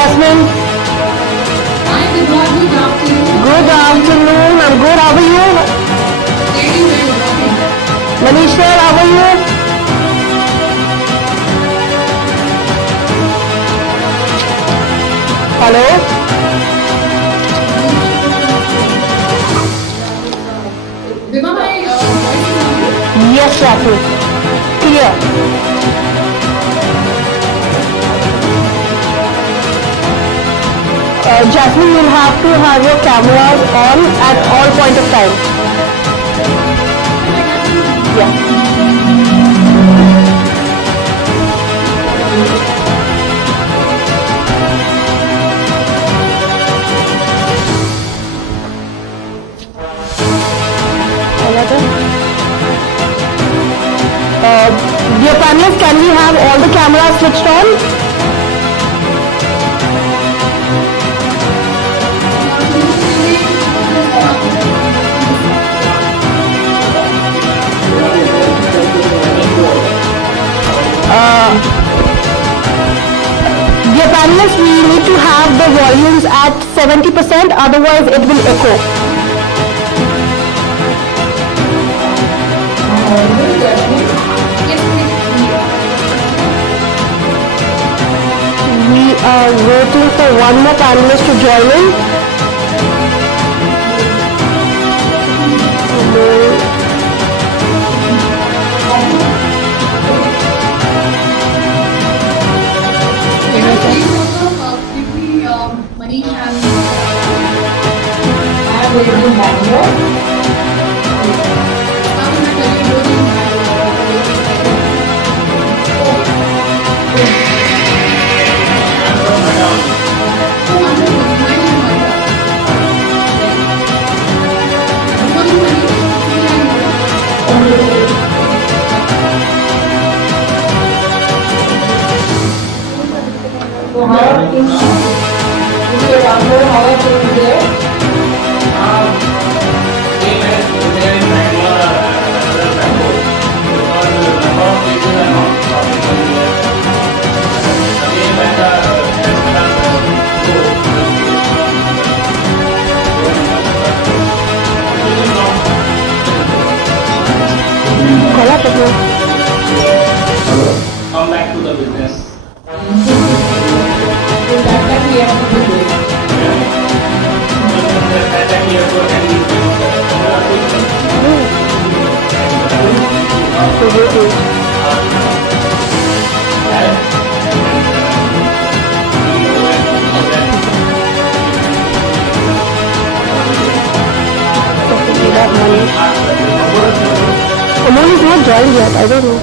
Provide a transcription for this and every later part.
Jasmin. Hi, Vibha. Good afternoon. Good afternoon. I'm good. How are you? Very well. Manish, how are you? Hello? Vibha, my voice is audible? Yes, Rathor. Clear. Jasmin, you'll have to have your cameras on at all point of time. Yeah. Dear panelists, can we have all the cameras switched on? Dear panelists, we need to have the volumes at 70%, otherwise it will echo. We are waiting for one more panelist to join in. Manish and I am living in Bangalore. So how are things? How are things there? Same as there in Bangalore or other Bangalore, because the number of cases are not stopping here. Again, when the test results go, come back to the business. So that time we have to do this. That time we have to attend these Amol is not joined yet, I don't know.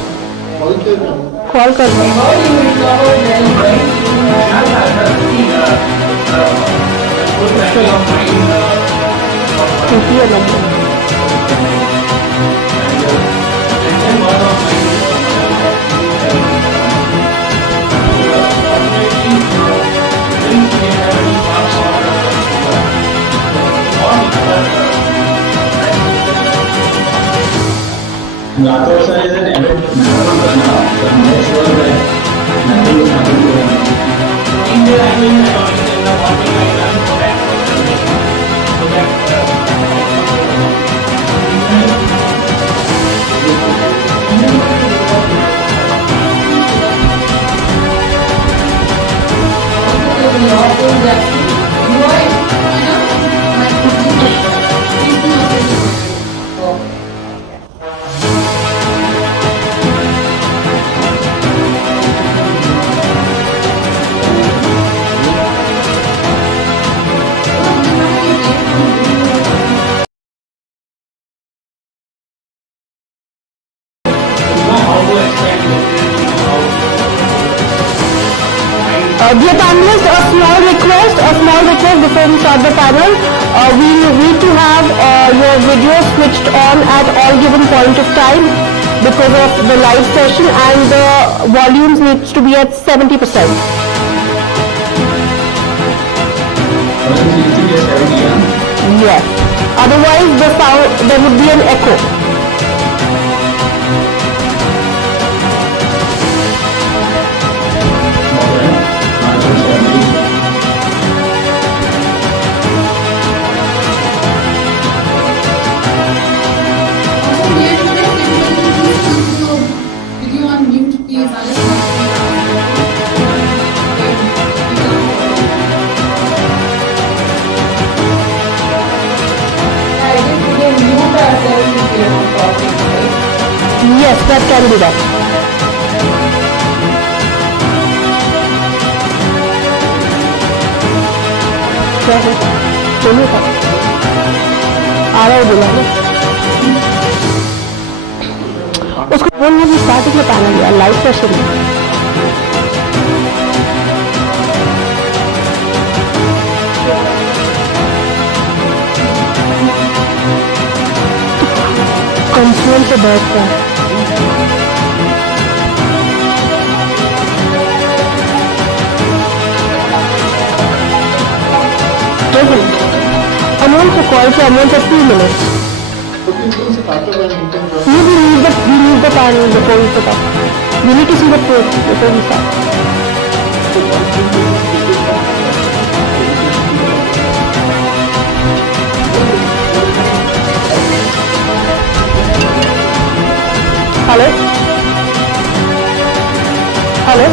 Call kar raha How you recover then, right? है number. Rathor sir is an avid marathon runner, so I'm not sure that nothing will happen to him. In the language economics, in the morning I run for that so Dear panelists, a small request before we start the panel. We need to have your video switched on at all given point of time because of the live session, and the volumes needs to be at 70%. Yes. Otherwise, the sound, there would be an echo. can be done. क्या है? बोलिए का आ रहा है बोला ना उसको बोलने की स्टार्टिंग में पाना गया लाइव सेशन में कंसोल पे बैठता है Amol को कॉल किया Amol for 2 minutes. We need the time before we put up. We need to see the proof before we start. Hello? Hello?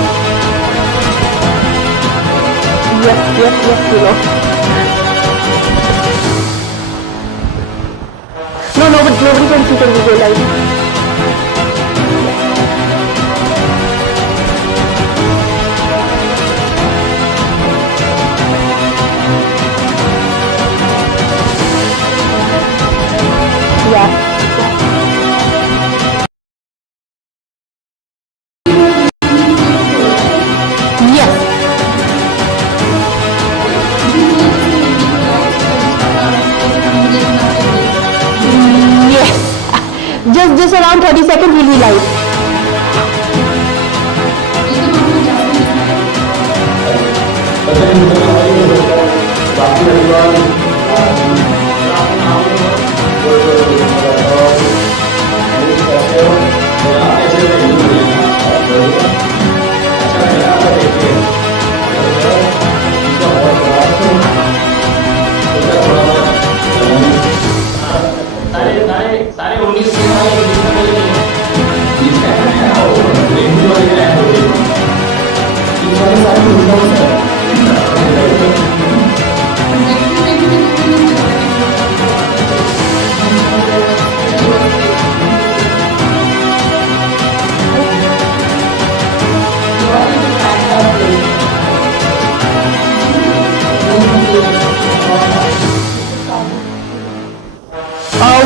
Yes, you know. No, but nobody can see the video live. Yeah. Yes. Just around 30 seconds we'll be live.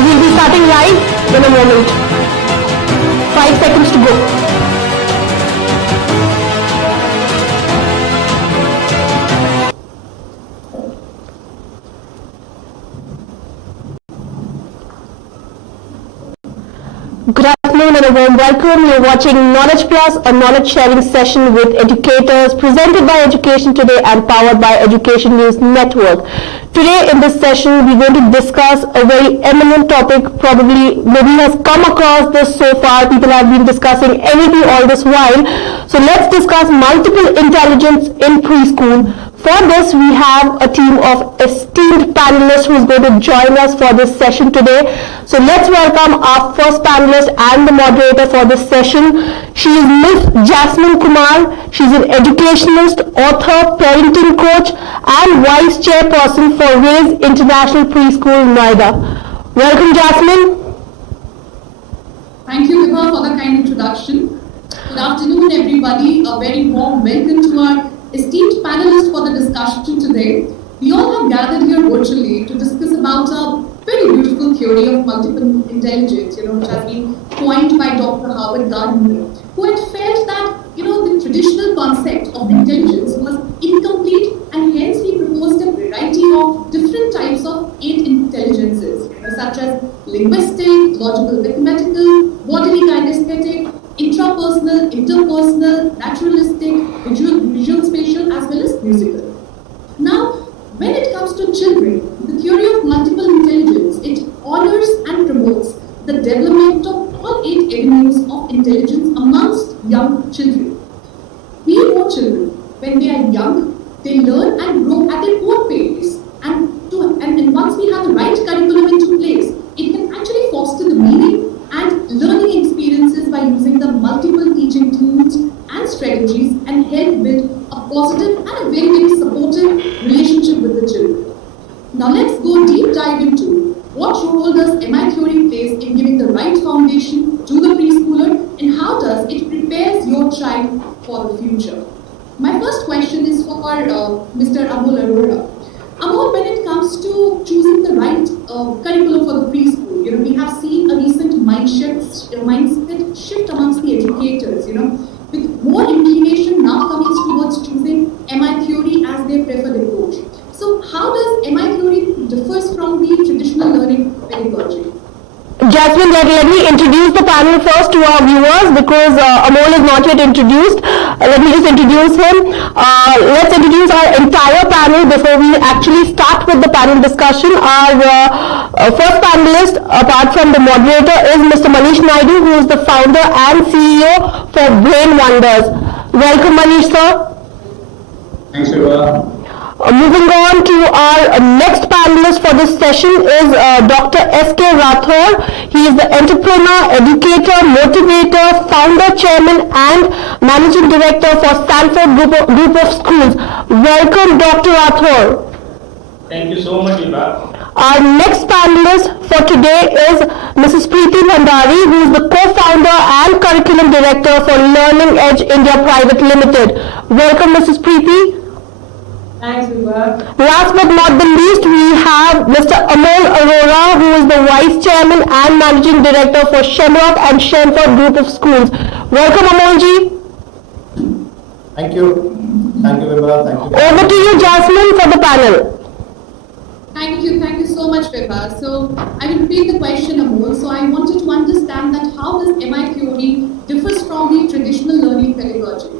We'll be starting live in a moment. 5 seconds to go. Good afternoon and a warm welcome. You're watching Knowledge Plus, a knowledge sharing session with educators, presented by Education Today and powered by Education News Network. Today in this session, we're going to discuss a very eminent topic. Probably nobody has come across this so far. People have been discussing NEP all this while. So let's discuss multiple intelligence in preschool. For this, we have a team of esteemed panelists who is going to join us for this session today. So let's welcome our first panelist and the moderator for this session. She is Miss Jasmin Kumar. She's an educationalist, author, parenting coach, and vice chairperson for Rayz International Preschool, Noida. Welcome, Jasmin. Thank you, Vibha, for the kind introduction. Good afternoon, everybody. A very warm welcome to our esteemed panelists for the discussion today. We all have gathered here virtually to discuss about a very beautiful theory of multiple intelligence, which has been coined by Dr. Howard Gardner, who had felt that, the traditional concept of intelligence was incomplete, and hence he proposed a variety of different types of 8 intelligences, such as linguistic, logical, mathematical, bodily kinesthetic, intrapersonal, interpersonal, naturalistic, visual spatial, as well as musical. Now, when it comes to children, the theory of multiple intelligence, it honors and promotes the development of all 8 avenues of intelligence amongst young children. We know children, when they are young, they learn and grow at their own pace. And once we have the right curriculum into place, it can actually foster the meaning and learning experiences by using the multiple teaching tools and strategies and help build a positive and a very, very supportive relationship with the children. Now let's go deep dive into what role does MI theory plays in giving the right foundation to the preschooler and child for the future. My first question is for Mr. Amol Arora. Amol, when it comes to choosing the right curriculum for the preschool, we have seen a recent mindset shift amongst the educators, with more inclination now coming towards choosing MI theory as their preferred approach. So how does MI theory differs from the traditional learning pedagogy? Jasmin, let me introduce the panel first to our viewers because Amol is not yet introduced. Let me just introduce him. Let's introduce our entire panel before we actually start with the panel discussion. Our first panelist, apart from the moderator, is Mr. Manish Naidu, who is the founder and CEO for Brainwonders. Welcome, Manish, sir. Thanks, Vibha. Moving on to our next panelist for this session is Dr. S.K. Rathor. He is the Entreprenuer, Educator, Motivator, Founder, Chairman and Managing Director for SANFORT group of schools. Welcome, Dr. Rathor. Thank you so much, Vibha. Our next panelist for today is Mrs. Preeti Bhandary, who is the co-founder and curriculum director for Learning Edge India Private Limited. Welcome, Mrs. Preeti. Thanks, Vibha. Last but not the least, we have Mr. Amol Arora, who is the Vice Chairman and Managing Director for Shemrock and Shemford group of schools. Welcome, Amolji. Thank you. Thank you, Vibha. Thank you. Over to you, Jasmin, for the panel. Thank you so much, Vibha. So I will repeat the question, Amol. So I wanted to understand that how does MI theory differs from the traditional learning pedagogy?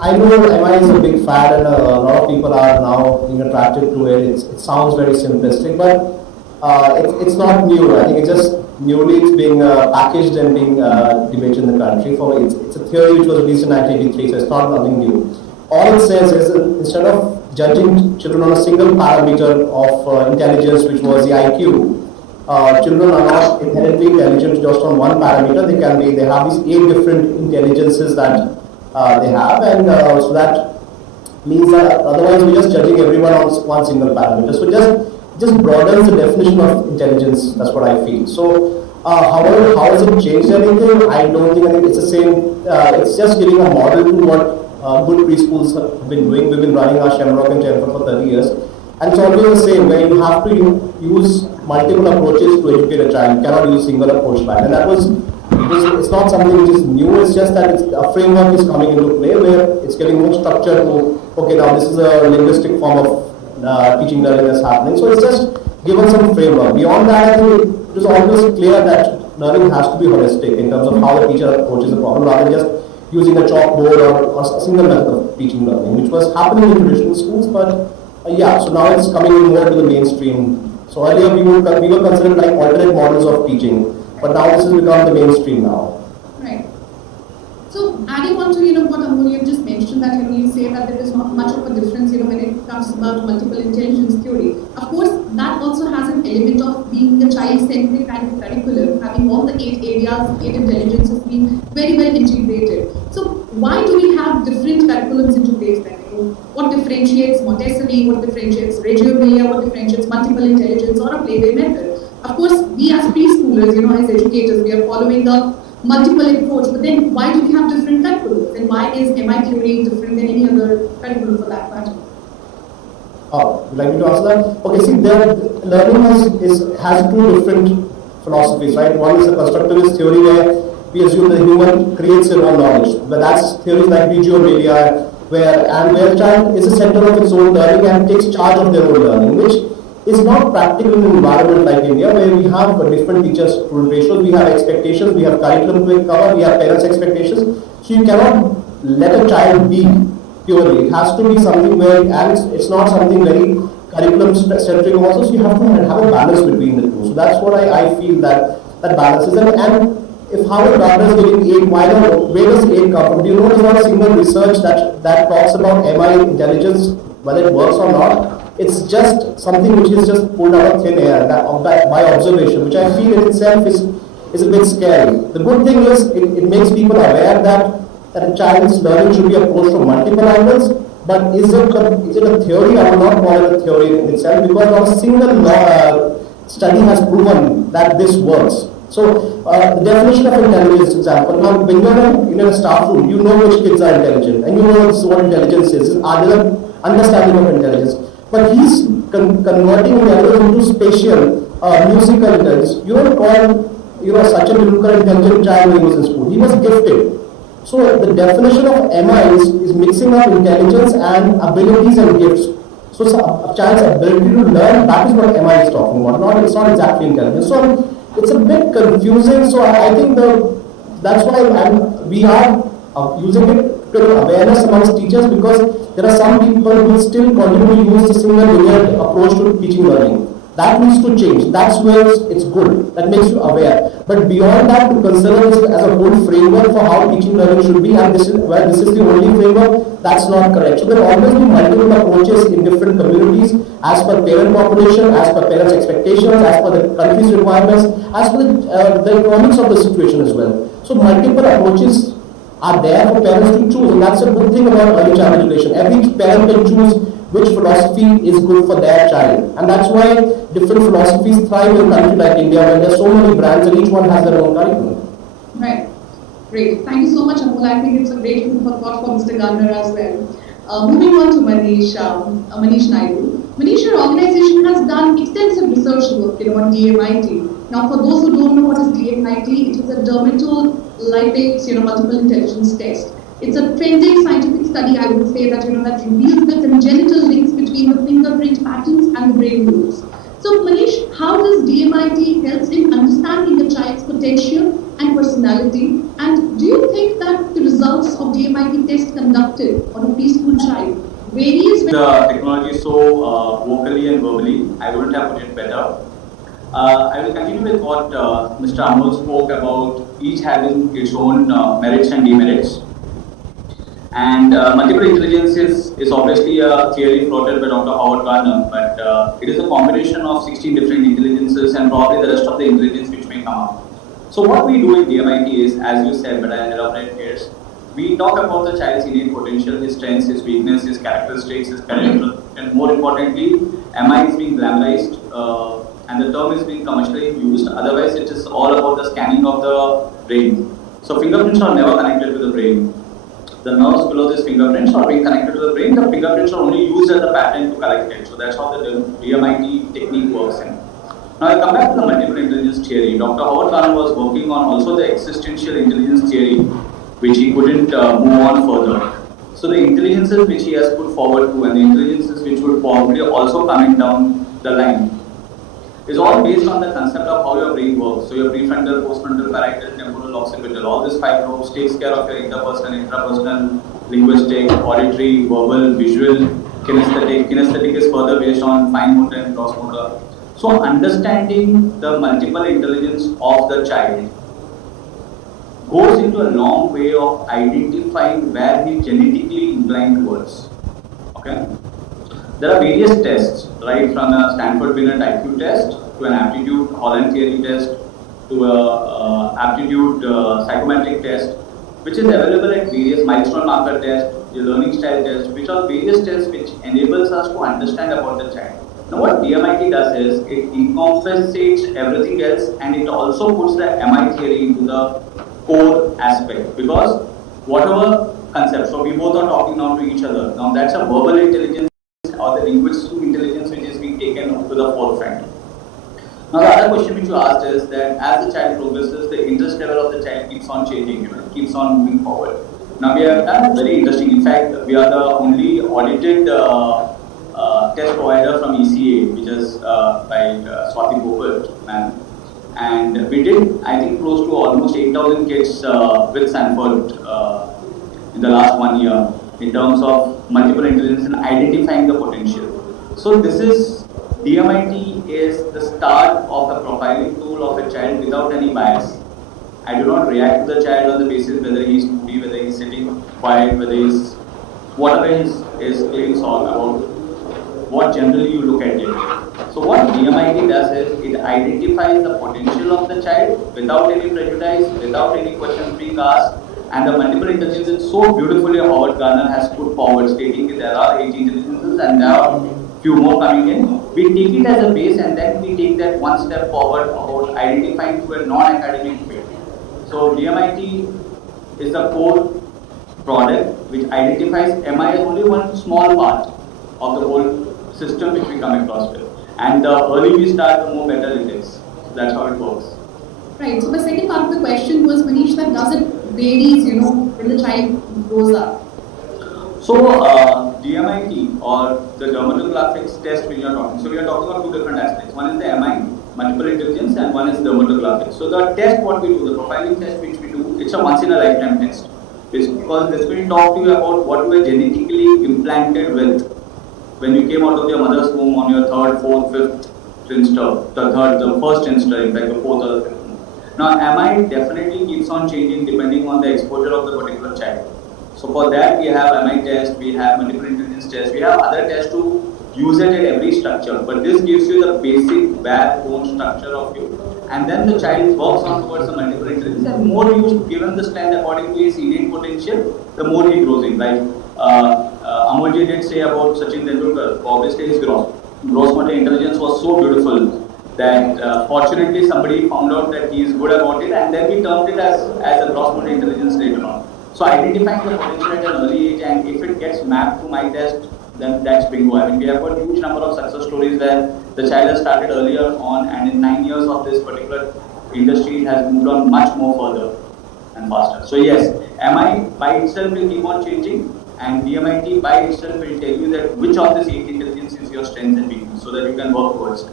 I know MI is a big fad and a lot of people are now being attracted to it. It sounds very simplistic, but it's not new. I think it's just it's being packaged and being debated in the country. For it's a theory which was released in 1983, so it's not nothing new. All it says is instead of judging children on a single parameter of intelligence, which was the IQ, children are not inherently intelligent just on one parameter. They have these 8 different intelligences that they have, and so that means that otherwise we're just judging everyone on one single parameter. So just broadens the definition of intelligence. That's what I feel. So however, how has it changed anything? I don't think. I think it's the same. It's just giving a model to what good preschools have been doing. We've been running our Shemrock and Shemford for 30 years, and it's always the same. Where you have to use multiple approaches to educate a child. You cannot use single approach back, and that was. It's not something which is new, it's just that a framework is coming into play where it's getting more structure to, okay, now this is a linguistic form of teaching learning that's happening. So it's just given some framework. Beyond that, I think it is always clear that learning has to be holistic in terms of how the teacher approaches the problem rather than just using a chalkboard or a single method of teaching learning, which was happening in traditional schools, but yeah, so now it's coming in more to the mainstream. So earlier we were considered like alternate models of teaching. But now this has become the mainstream now. Right. So adding on to what Amol you just mentioned, that you say that there is not much of a difference when it comes about multiple intelligence theory. Of course, that also has an element of being the child-centric kind of curriculum, having all the 8 areas, 8 intelligences being very well integrated. So why do we have different curriculums into place then? What differentiates Montessori? What differentiates Reggio Emilia? What differentiates multiple intelligence or a play-way method? Of course, we as preschoolers, as educators, we are following the multiple approach, but then why do we have different curriculums? And why is MI theory different than any other curriculum for that matter? Oh, would you like me to answer that? Okay, see, learning has 2 different philosophies, right? One is a constructivist theory where we assume the human creates their own knowledge, but that's theories like Reggio Emilia, where the child is a center of its own learning and takes charge of their own learning, which is not practical in an environment like India, where we have different teacher-student ratios, we have expectations, we have curriculum to cover, we have parents' expectations. So you cannot let a child be purely. It has to be something where, and it's not something very curriculum-centric also, so you have to have a balance between the two. So that's what I feel that balance is. And if Harvard doctor is giving 8, where does 8 come from? Do you know there's not a single research that talks about MI intelligence, whether it works or not? It's just something which is just pulled out of thin air by observation, which I feel in itself is a bit scary. The good thing is it makes people aware that a child's learning should be approached from multiple angles. But is it a theory? I would not call it a theory in itself, because not a single study has proven that this works. So the definition of intelligence, example, now when you're in a staff room, you know which kids are intelligent and you know what intelligence is, understanding of intelligence. But he's converting intelligence into spatial, musical intelligence. You don't call such a intelligent child when he was in school. He was gifted. So the definition of MI is mixing up intelligence and abilities and gifts. So a child's ability to learn, that is what MI is talking about. It's not exactly intelligence. So it's a bit confusing. So I think that's why we are using it to awareness amongst teachers, because there are some people who still continue to use the single linear approach to teaching learning. That needs to change. That's where it's good. That makes you aware. But beyond that, to consider this as a whole framework for how teaching learning should be, and this is the only framework, that's not correct. So there will always be multiple approaches in different communities, as per parent population, as per parents' expectations, as per the country's requirements, as per the economics of the situation as well. So multiple approaches are there for parents to choose, and that's a good thing about early child education. Every parent can choose which philosophy is good for their child, and that's why different philosophies thrive in a country like India, where there are so many brands and each one has their own curriculum. Right. Great. Thank you so much, Amol. I think it's a great food for thought for Mr. Gardner as well. Moving on to Manish, Manish Naidu. Manish, your organization has done extensive research work on DMIT. Now, for those who don't know what is DMIT, it is a dermatolipase multiple intelligence test. It's a trending scientific study, I would say, that that reveals the congenital links between the fingerprint patterns and the brain lobes. So, Manish, how does DMIT helps in understanding the child's potential and personality? And do you think that the results of DMIT test conducted on a preschool child varies with the technology so vocally and verbally? I wouldn't have put it better. I will continue with what Mr. Amol spoke about, each having its own merits and demerits. And multiple intelligence is obviously a theory floated by Dr. Howard Gardner, but it is a combination of 16 different intelligences and probably the rest of the intelligence which may come up. So what we do in DMIT is, as you said, but I'll elaborate here, we talk about the child's innate potential, his strengths, his weakness, his characteristics, his character, and more importantly, MI is being glamorized and the term is being commercially used. Otherwise, it is all about the scanning of the brain. So fingerprints are never connected to the brain. The nerves below these fingerprints are being connected to the brain. The fingerprints are only used as a pattern to collect it. So that's how the DMIT technique works in. Now I'll come back to the multiple intelligence theory. Dr. Howard Gardner was working on also the existential intelligence theory, which he couldn't move on further. So the intelligences which he has put forward to, and the intelligences which would probably also coming down the line, is all based on the concept of how your brain works. So your prefrontal, postfrontal, parietal, temporal, occipital, all these 5 lobes takes care of your interpersonal, intrapersonal, linguistic, auditory, verbal, visual, kinesthetic. Kinesthetic is further based on fine motor and gross motor. So understanding the multiple intelligence of the child goes into a long way of identifying where he genetically inclined towards. Okay? There are various tests, right, from a Stanford Binet IQ test to an aptitude Holland theory test to a aptitude psychometric test, which is available at various milestone marker tests, the learning style test, which are various tests which enables us to understand about the child. Now what DMIT does is, it encompasses everything else and it also puts the MI theory into the core aspect, because whatever concept, so we both are talking now to each other, now that's a verbal intelligence or the linguistic intelligence which is being taken to the forefront. Now the other question which you asked is that as the child progresses, the interest level of the child keeps on changing, it keeps on moving forward. Now we have done very interesting, in fact we are the only audited test provider from ECA, which is by Swati Gopal, ma'am. And we did, I think, close to almost 8,000 kids with SANFORT in the last 1 year in terms of multiple intelligence and identifying the potential. So this is, DMIT is the start of a profiling tool of a child without any bias. I do not react to the child on the basis whether he is moody, whether he is sitting quiet, whether he is, whatever his claims are about, what generally you look at it. So what DMIT does is, it identifies the potential of the child without any prejudice, without any questions being asked, and the multiple intelligences so beautifully Howard Gardner has put forward, stating that there are 8 intelligences and there are few more coming in. we take it as a base and then we take that one step forward about identifying to a non-academic field. So DMIT is the core product which identifies MI as only one small part of the whole system which we come across with. And the early we start, the more better it is. So that's how it works. Right. So the second part of the question was, Manish, that does it varies, when the child grows up? So DMIT or the dermatographics test when you are talking. So we are talking about two different aspects. One is the MI, multiple intelligence, and one is dermatographics. So the test what we do, the profiling test which we do, it's a once in a lifetime test. Because this will talk to you about what you were genetically implanted with when you came out of your mother's womb on your third, fourth, fifth trimester, the first trimester, in fact the fourth or the fifth. Now MI definitely keeps on changing depending on the exposure of the particular child. So for that we have MI test, we have multiple intelligence test, we have other tests to use it at every structure. But this gives you the basic backbone structure of you. And then the child works on towards the multiple intelligence, and more you give him the strength according to his innate potential, the more he grows in. Like Amol did say about Sachin Tendulkar, obviously his gross motor intelligence was so beautiful that fortunately somebody found out that he is good about it, and then we termed it as a gross motor intelligence later on. So identifying the potential at an early age, and if it gets mapped to my test, then that's bingo. I mean, we have got a huge number of success stories where the child has started earlier on, and in 9 years of this particular industry, it has moved on much more further and faster. So yes, MI by itself will keep on changing, and DMIT by itself will tell you that which of these 8 intelligence is your strength and weakness, so that you can work towards it.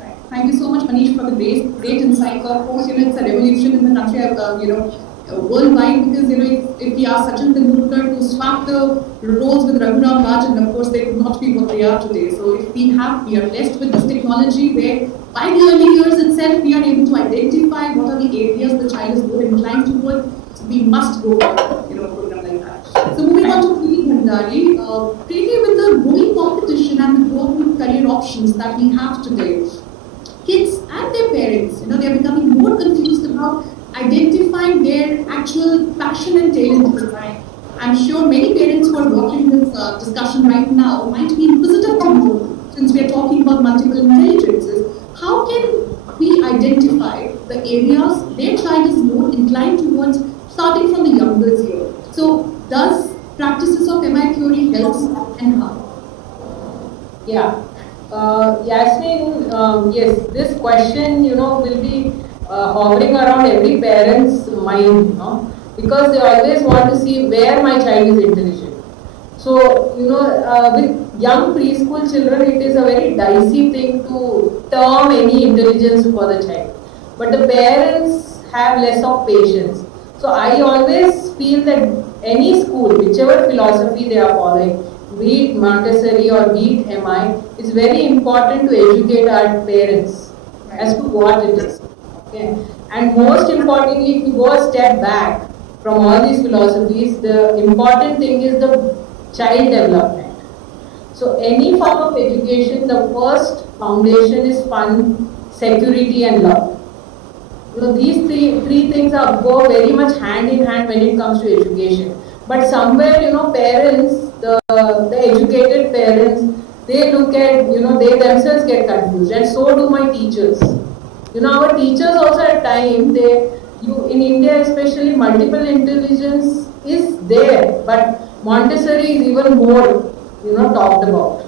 Right. Thank you so much, Manish, for the great insight. Of course, it's a revolution in the country, worldwide, because if we ask Sachin Tendulkar to swap the roles with Raghuram Rajan, of course they could not be what they are today. So if we are blessed with this technology where by the early years itself we are able to identify what are the areas the child is more inclined toward, so we must go for a program like that. So moving on to Preeti Bhandary, Preeti, with the growing competition and the growth in career options that we have today, kids and their parents, they are becoming more confused about identifying their actual passion and talent in life. I'm sure many parents who are watching this discussion right now might be inquisitive to know, since we are talking about multiple intelligences, how can we identify the areas their child is more inclined towards starting from the youngest year? So does practices of MI theory helps and how? Yeah. Jasmin, yes, this question, will be hovering around every parent's mind, because they always want to see where my child is intelligent. So, with young preschool children, it is a very dicey thing to term any intelligence for the child. But the parents have less of patience. So, I always feel that any school, whichever philosophy they are following, be it Montessori or be it MI, is very important to educate our parents as to what it is. Okay. And most importantly, if you go a step back from all these philosophies, the important thing is the child development. So any form of education, the first foundation is fun, security and love. These three things go very much hand in hand when it comes to education. But somewhere, parents, the educated parents, they look at, they themselves get confused, and so do my teachers. Our teachers also at times, in India especially, multiple intelligence is there, but Montessori is even more, talked about.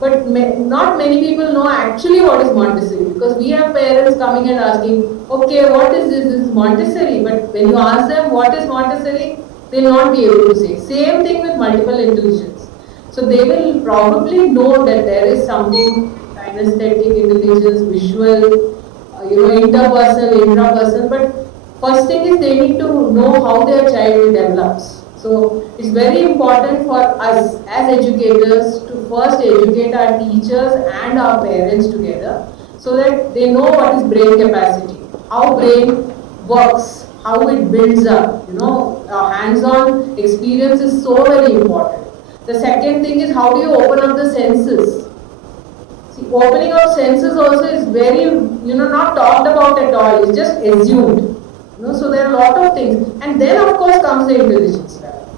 But not many people know actually what is Montessori, because we have parents coming and asking, okay, what is this? This is Montessori. But when you ask them what is Montessori, they will not be able to say. Same thing with multiple intelligence. So they will probably know that there is something kinesthetic intelligence, visual, interpersonal, intrapersonal, but first thing is they need to know how their child develops. So it's very important for us as educators to first educate our teachers and our parents together, so that they know what is brain capacity, how brain works, how it builds up. Hands-on experience is so very important. The second thing is, how do you open up the senses? See, opening up senses also is very, not talked about at all. It's just assumed. So there are a lot of things. And then of course comes the intelligence level.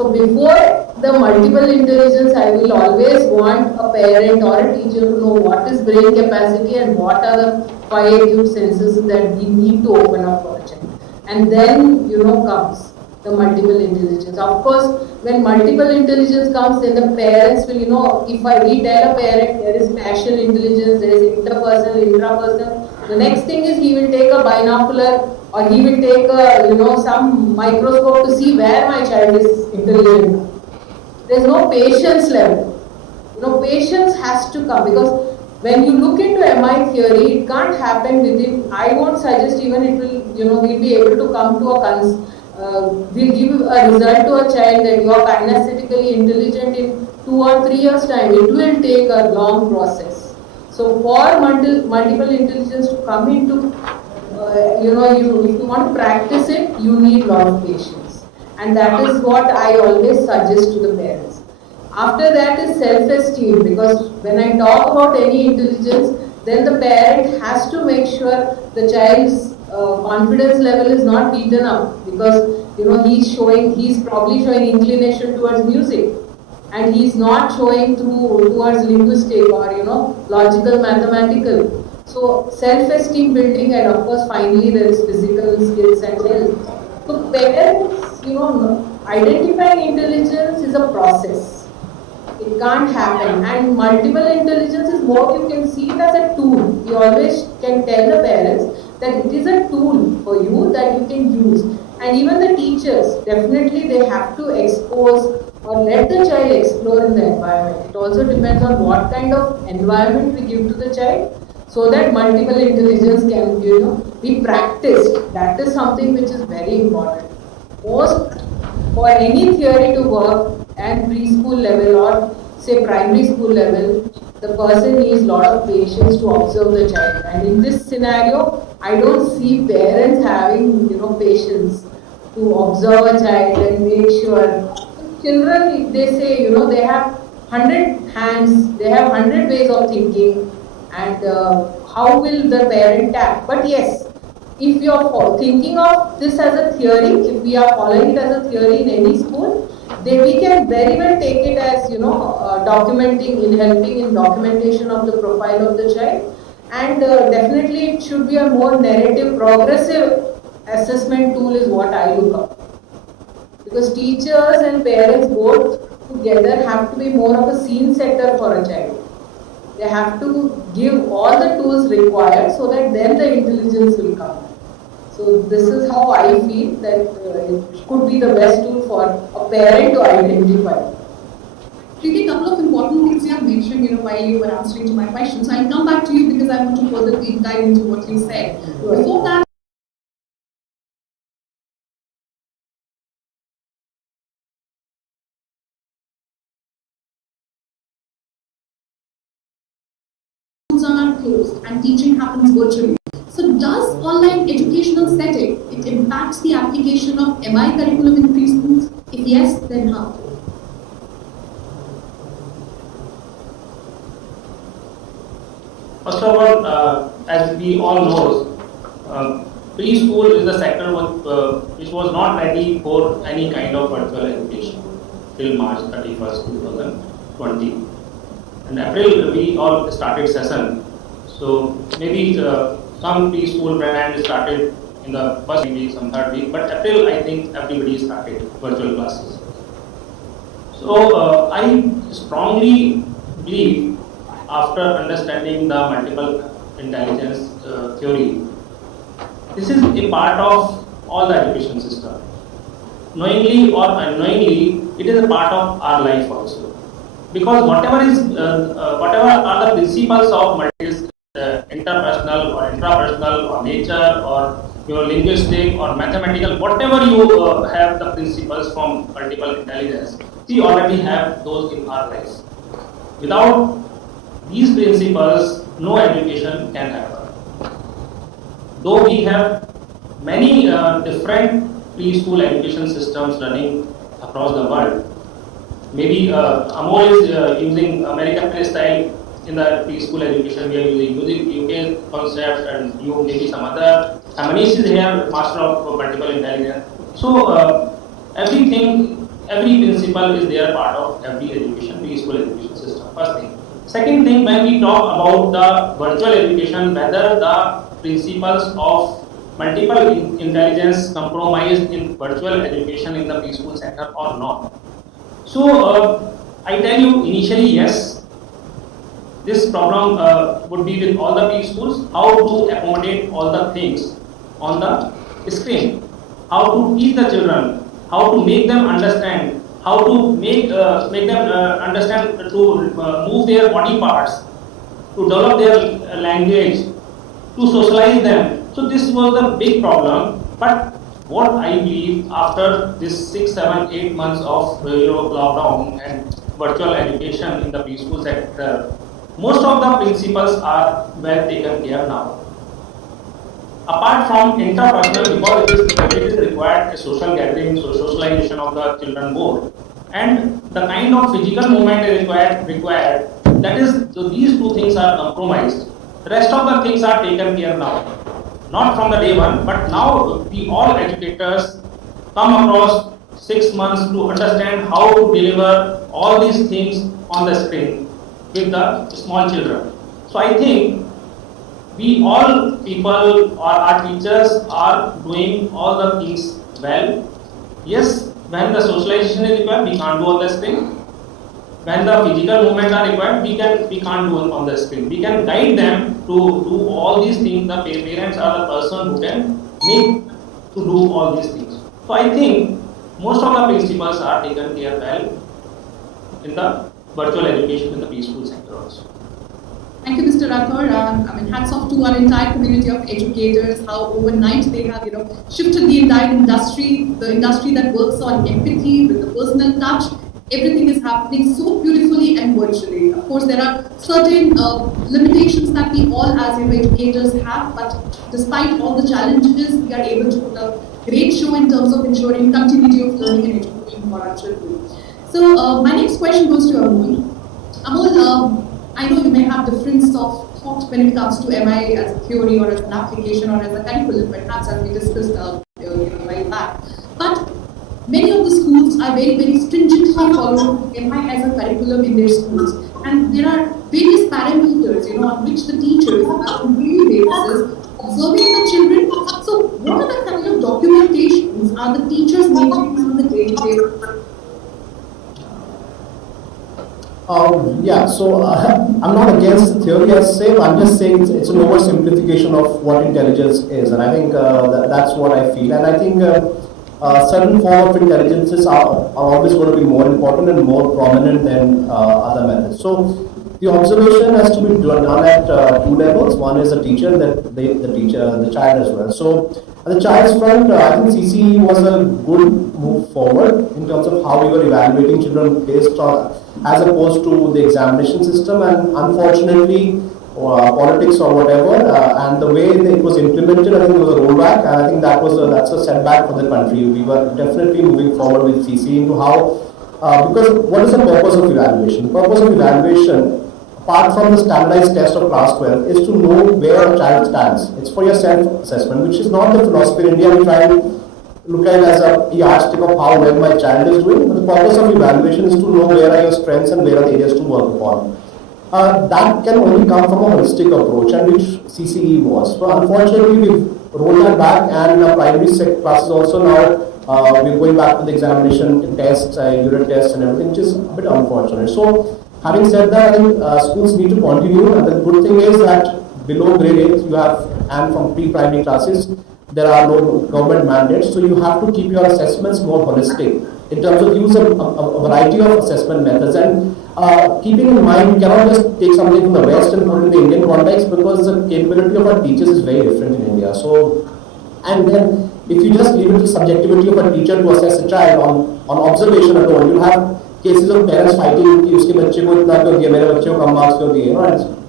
So before the multiple intelligence, I will always want a parent or a teacher to know what is brain capacity and what are the 5 acute senses that we need to open up for a child. And then, comes the multiple intelligence. Of course, when multiple intelligence comes, then the parents will, if we tell a parent there is spatial intelligence, there is interpersonal, intrapersonal, the next thing is he will take a binocular or he will take a, some microscope to see where my child is intelligent. There is no patience level. Patience has to come, because when you look into MI theory, it can't happen within, I won't suggest even it will, we'll be able to come to we'll give a result to a child that you are kinesthetically intelligent in 2 or 3 years time. It will take a long process. So for multiple intelligence to come into, if you want to practice it, you need a lot of patience. And that is what I always suggest to the parents. After that is self-esteem, because when I talk about any intelligence, then the parent has to make sure the child's confidence level is not beaten up, because he's probably showing inclination towards music, and he's not showing towards linguistic or logical, mathematical. So self-esteem building, and of course finally there is physical skills and health. So parents, identifying intelligence is a process. It can't happen, and multiple intelligence is more, you can see it as a tool. You always can tell the parents that it is a tool for you that you can use. And even the teachers, definitely they have to expose or let the child explore in the environment. It also depends on what kind of environment we give to the child, so that multiple intelligence can be practiced. That is something which is very important. For any theory to work at preschool level or say primary school level, the person needs a lot of patience to observe the child. And in this scenario, I don't see parents having patience to observe a child and make sure. Children, if they say they have 100 hands, they have 100 ways of thinking, and how will the parent act? But yes, if you are thinking of this as a theory, if we are following it as a theory in any school, then we can very well take it as helping in documentation of the profile of the child, and definitely it should be a more narrative, progressive assessment tool is what I look up. Because teachers and parents both together have to be more of a scene setter for a child. They have to give all the tools required so that then the intelligence will come. So this is how I feel that it could be the best tool for a parent to identify. Preeti, a couple of important things you have mentioned, while you were answering to my questions. So I'll come back to you because I want to further deep dive into what you said. Right. Before that, are closed and teaching happens virtually. So does online educational setting, it impacts the application of MI curriculum in preschools? If yes, then how? First of all, as we all know, preschool is a sector which was not ready for any kind of virtual education till March 31st, 2020. In April, we all started session. So maybe some preschool brand started in the first week, some third week, but April, I think everybody started virtual classes. So I strongly believe, after understanding the multiple intelligence theory, this is a part of all the education system. Knowingly or unknowingly, it is a part of our life also. Because whatever are the principles of interpersonal or intrapersonal or nature or your linguistic or mathematical, whatever you have the principles from multiple intelligence, we already have those in our lives. Without these principles, no education can happen. Though we have many different preschool education systems running across the world, maybe Amol is using American style in the preschool education. We are using UK concepts, and you maybe some other. Manish is here, master of multiple intelligence. So everything, every principal is there part of every education, preschool education system. First thing. Second thing, when we talk about the virtual education, whether the principles of multiple intelligence compromised in virtual education in the preschool sector or not. So I tell you initially yes, this problem would be with all the preschools, how to accommodate all the things on the screen, how to teach the children, how to make them understand, how to make them understand to move their body parts, to develop their language, to socialize them. So this was the big problem. But what I believe after this 6, 7, 8 months of lockdown and virtual education in the preschool sector, most of the principals are well taken care now. Apart from interpersonal, because it is required a social gathering, so socialization of the children more, and the kind of physical movement is required. That is, so these two things are compromised. The rest of the things are taken care now. Not from the day one, but now we all educators come across 6 months to understand how to deliver all these things on the screen with the small children. So I think we all people or our teachers are doing all the things well. Yes, when the socialization is required, we can't do on the screen. When the physical movement are required, we can't do it on the screen. We can guide them to do all these things. The parents are the person who can make to do all these things. So I think most of the principals are taken care well in the virtual education in the preschool sector also. Thank you, Mr. Rathor. Hats off to our entire community of educators, how overnight they have, shifted the entire industry, the industry that works on empathy with the personal touch. Everything is happening so beautifully and virtually. Of course, there are certain limitations that we all as educators have, but despite all the challenges, we are able to put a great show in terms of ensuring continuity of learning and education for our children. So, my next question goes to Amol. Amol, I know you may have difference of thought when it comes to MI as a theory or as an application or as a curriculum, perhaps as we discussed a while back. But many of the schools are very, very stringently following MI as a curriculum in their schools. And there are various parameters, on which the teachers are on a daily basis observing the children. So what are the kind of documentations are the teachers making on the daily basis? So I'm not against the theory as such. I'm just saying it's an oversimplification of what intelligence is, and I think that's what I feel. And I think certain form of intelligences are always going to be more important and more prominent than other methods. So the observation has to be done at two levels. One is the teacher, the child as well. So at the child's front, I think CCE was a good move forward in terms of how we were evaluating children based on, as opposed to the examination system. And unfortunately, politics or whatever, and the way it was implemented, I think it was a rollback, and I think that's a setback for the country. We were definitely moving forward with CCE into how, because what is the purpose of evaluation? The purpose of evaluation, apart from the standardized test of class 12, is to know where a child stands. It's for your self-assessment, which is not the philosophy in India. We try and look at it as a yardstick of how well my child is doing, but the purpose of evaluation is to know where are your strengths and where are the areas to work upon. That can only come from a holistic approach, and which CCE was. So unfortunately, we've rolled that back, and in our primary classes also now, we're going back to the examination tests, unit tests and everything, which is a bit unfortunate. So having said that, I think schools need to continue, and the good thing is that below grade 8 you have, and from pre-primary classes, there are no government mandates, so you have to keep your assessments more holistic in terms of use of a variety of assessment methods, and keeping in mind, you cannot just take something from the West and put it in the Indian context, because the capability of our teachers is very different in India. So, and then if you just leave it to subjectivity of a teacher to assess a child on observation alone, you have cases of parents fighting कि उसके बच्चे को इतना क्यों दिया, मेरे बच्चे को कम मार्क्स क्यों दिए,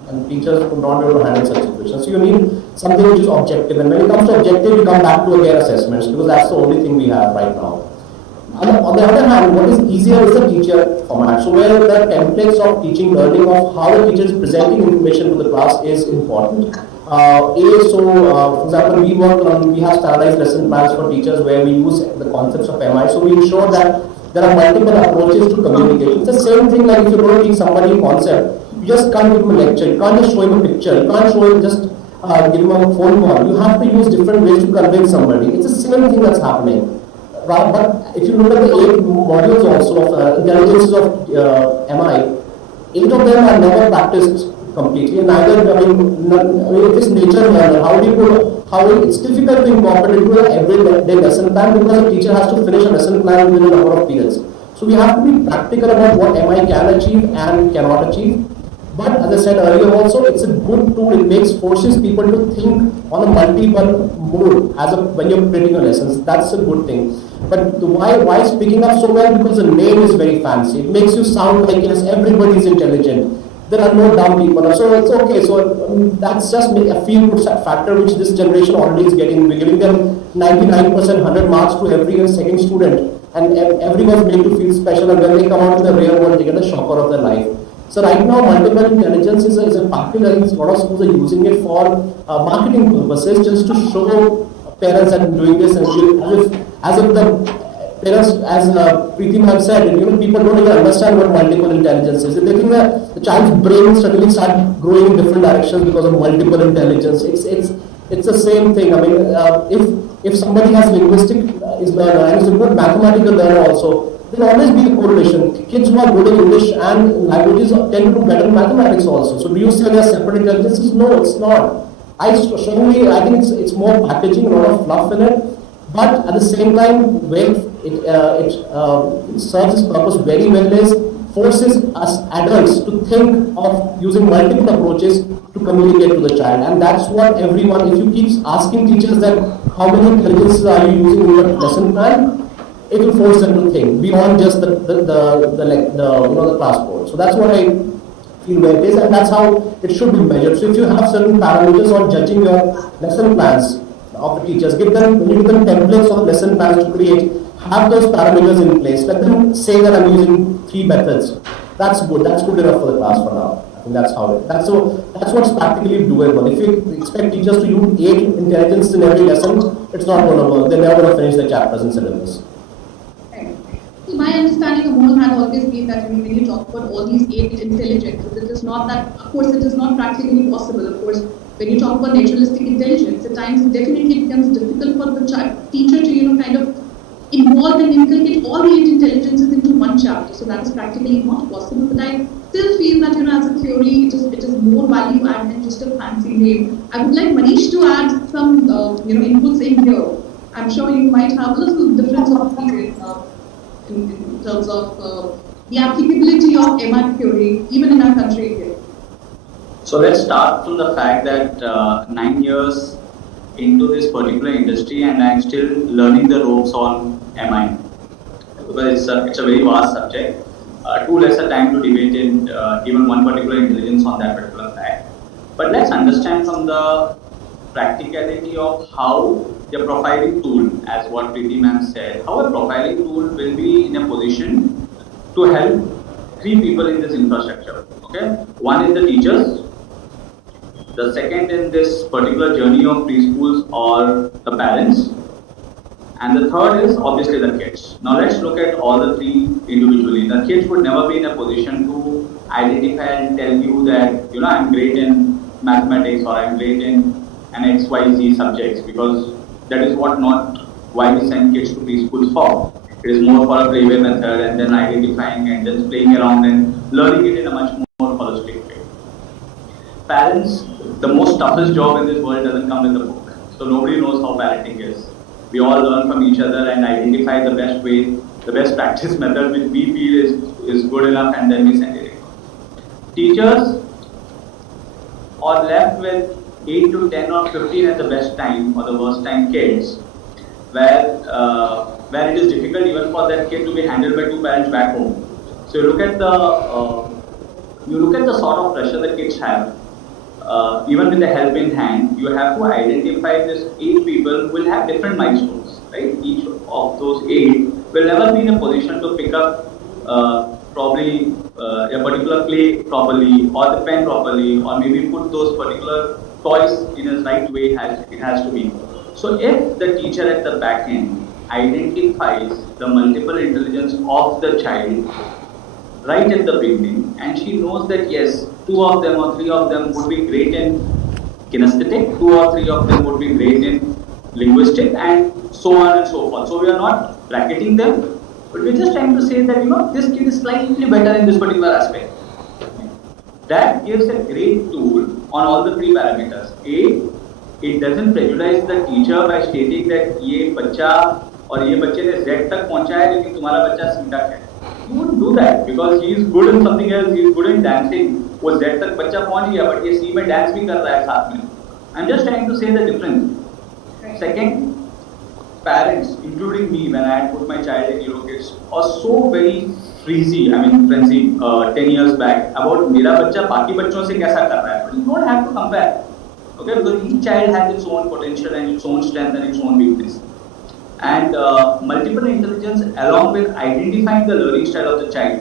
and teachers could not be able to handle such situations. So you need something which is objective, and when it comes to objective, you come back to again assessments, because that's the only thing we have right now. On the other hand, what is easier is the teacher format. So where the templates of teaching, learning of how the teacher is presenting information to the class is important. For example, we have standardized lesson plans for teachers where we use the concepts of MI. So we ensure that there are multiple approaches to communicate. It's the same thing like if you're going to teach somebody a concept, you just can't give him a lecture, you can't just show him a picture, you can't show him just give him a phone call. You have to use different ways to convince somebody. It's the same thing that's happening. But if you look at the 8 modules also of intelligences of MI, 8 of them are never practiced completely. Neither, it is nature learner. It's difficult to incorporate into an everyday lesson plan because a teacher has to finish a lesson plan within a number of periods. So we have to be practical about what MI can achieve and cannot achieve. But as I said earlier also, it's a good tool. It forces people to think on a multiple mode when you're creating your lessons. That's a good thing. But why it's picking up so well? Because the name is very fancy. It makes you sound like yes, everybody is intelligent. There are no dumb people. So it's okay. So that's just a feel-good factor which this generation already is getting. We're giving them 99%, 100 marks to every second student, and everyone's made to feel special. And when they come out to the real world, they get a shocker of their life. So right now, multiple intelligence is a popular. A lot of schools are using it for marketing purposes, just to show parents that doing this, and as if the parents, as Preeti ma'am said, people don't even understand what multiple intelligence is. They think that the child's brain suddenly start growing in different directions because of multiple intelligence. It's the same thing. I mean, if somebody has linguistic is learner and is a good mathematical learner also, there will always be a correlation. Kids who are good in English and languages tend to do better in mathematics also. So do you say there are separate intelligences? No, it's not. I think it's more packaging, a lot of fluff in it. But at the same time, where it serves its purpose very well is forces us adults to think of using multiple approaches to communicate to the child. And that's what everyone, if you keep asking teachers that how many intelligences are you using in your lesson plan, it will force them to think beyond just the class board. So that's what I feel where it is, and that's how it should be measured. So if you have certain parameters on judging your lesson plans of the teachers, give them templates of lesson plans to create, have those parameters in place, let them say that I'm using 3 methods. That's good enough for the class for now. I think that's what's practically doable. If you expect teachers to use 8 intelligence in every lesson, it's not going to work. They're never going to finish the chapters and syllabus. So my understanding of Amol had always been that when you talk about all these 8 intelligences, it is not that, of course, it is not practically possible. Of course, when you talk about naturalistic intelligence, at times it definitely becomes difficult for the teacher to, kind of involve and inculcate all the 8 intelligences into one chapter. So that is practically not possible. But I still feel that, as a theory, it is more value add than just a fancy name. I would like Manish to add some, inputs in here. I'm sure you might have a little difference of opinion in terms of the applicability of MI theory, even in our country here. So let's start from the fact that 9 years into this particular industry and I'm still learning the ropes on MI because it's a very vast subject. Too less a time to debate in even one particular intelligence on that particular fact. But let's understand from the practicality of how the profiling tool, as what Preeti ma'am said, how a profiling tool will be in a position to help 3 people in this infrastructure. Okay, one is the teachers, the second in this particular journey of preschools or the parents, and the third is obviously the kids. Now let's look at all the 3 individually. The kids would never be in a position to identify and tell you that I'm great in mathematics or I'm great in an XYZ subjects, because that is not why we send kids to preschools for. It is more for a playway method and then identifying and then playing around and learning it in a much more holistic way. Parents, the most toughest job in this world doesn't come with a book. So nobody knows how parenting is. We all learn from each other and identify the best way, the best practice method which we feel is good enough, and then we send it in. Teachers are left with 8 to 10 or 15 at the best time or the worst time kids, where it is difficult even for that kid to be handled by 2 parents back home. So you look at the sort of pressure the kids have. Even with the help in hand, you have to identify these 8 people who will have different milestones, right? Each of those 8 will never be in a position to pick up probably a particular clay properly, or the pen properly, or maybe put those particular toys in a right way it has to be. So if the teacher at the back end identifies the multiple intelligence of the child right at the beginning, and she knows that yes, 2 of them or 3 of them would be great in kinesthetic, 2 or 3 of them would be great in linguistic, and so on and so forth. So we are not bracketing them, but we're just trying to say that this kid is slightly better in this particular aspect. That gives a great tool on all the 3 parameters. A, it doesn't prejudice the teacher by stating that ये बच्चा और ये बच्चे ने Z तक पहुंचा है लेकिन तुम्हारा बच्चा C तक है. You wouldn't do that because he is good in something else. He is good in dancing. वो Z तक बच्चा पहुंच गया, but ये C में dance भी कर रहा है साथ में. I'm just trying to say the difference. Second, parents, including me, when I had put my child in Educator, are so very frenzied 10 years back about मेरा बच्चा बाकी बच्चों से कैसा कर रहा है. But you don't have to compare. Okay, because each child has its own potential and its own strength and its own weakness. And multiple intelligence along with identifying the learning style of the child.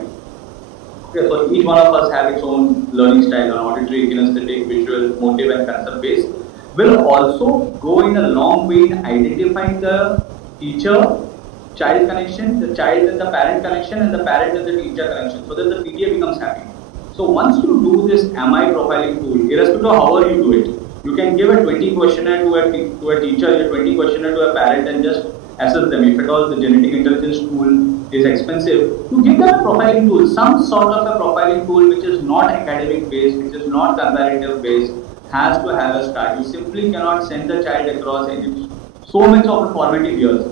Okay, so each one of us have its own learning style on auditory, kinesthetic, visual, motive and concept based, will also go in a long way in identifying the teacher-child connection, the child and the parent connection, and the parent and the teacher connection, so that the PTA becomes happy. So once you do this MI profiling tool, irrespective of however you do it, you can give a 20 questionnaire to a teacher, a 20 questionnaire to a parent, and just assess them. If at all the genetic intelligence tool is expensive, you give them a profiling tool, some sort of a profiling tool which is not academic based, which is not comparative based, has to have a start. You simply cannot send the child across any so much of formative years.